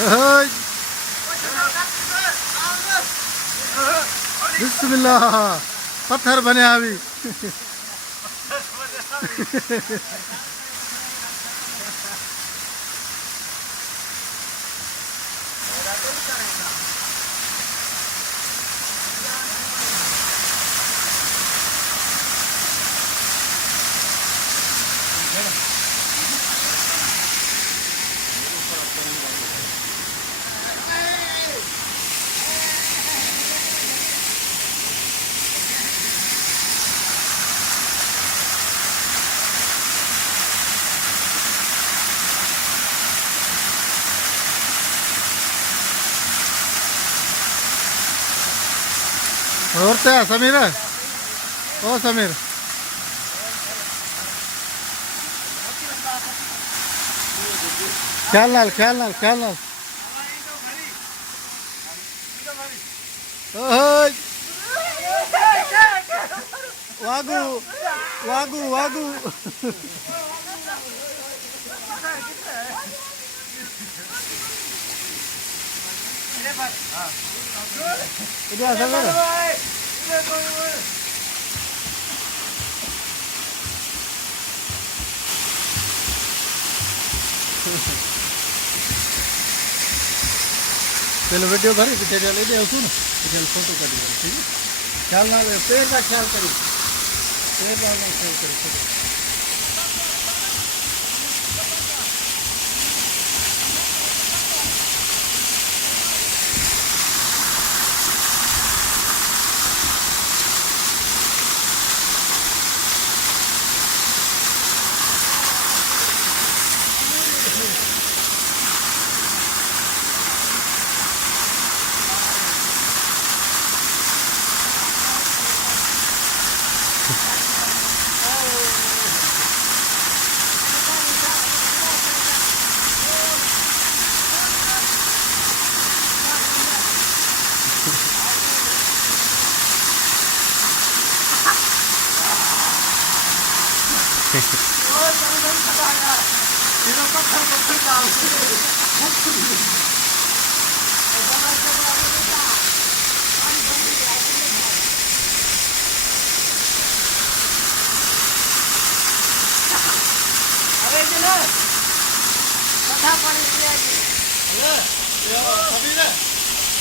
Hey, Bismillah. पत्थर बने अभी और क्या समीर ओ समीर ख्याल नाल ओय वागू वागू वागू इधर समीर चलो वीडियो भरी पीछे ले दे उसको ना पीछे फोटो कर दिया ठीक है ख्याल ना पेड़ का ख्याल करी पेड़ का ख्याल करी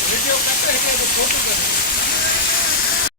वीडियो करते हैं